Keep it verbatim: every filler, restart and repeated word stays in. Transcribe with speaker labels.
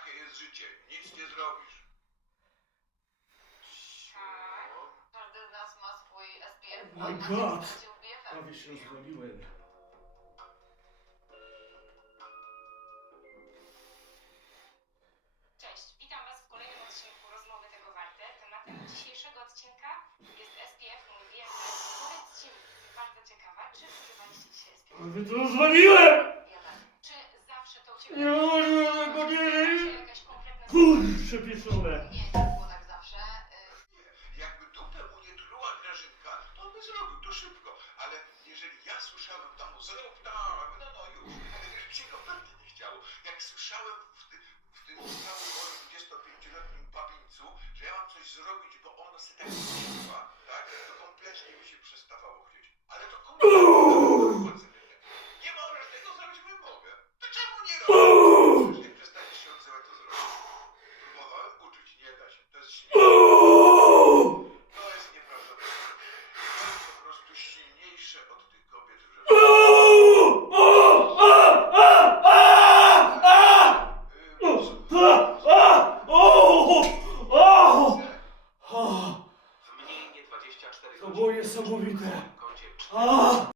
Speaker 1: takie jest życie. Nic nie zrobisz.
Speaker 2: Tak. Każdy z nas ma swój S P F.
Speaker 3: Oh my
Speaker 2: a
Speaker 3: God.
Speaker 2: Maciek stracił B F F.
Speaker 3: Prawie się rozwaliłem.
Speaker 4: Cześć, witam Was w kolejnym odcinku Rozmowy tego warte. Tematem dzisiejszego odcinka jest S P F mój B F F. Powiedzcie mi, jestem bardzo ciekawa, czy używaliście dzisiaj S P F?
Speaker 3: Prawie to rozwaliłem!
Speaker 2: Jeden.
Speaker 4: Czy zawsze to u Ciebie?
Speaker 3: Nie mogę tego nie
Speaker 4: Czy
Speaker 3: żyć!
Speaker 4: jakaś konkretna
Speaker 3: Kurczę pieczone!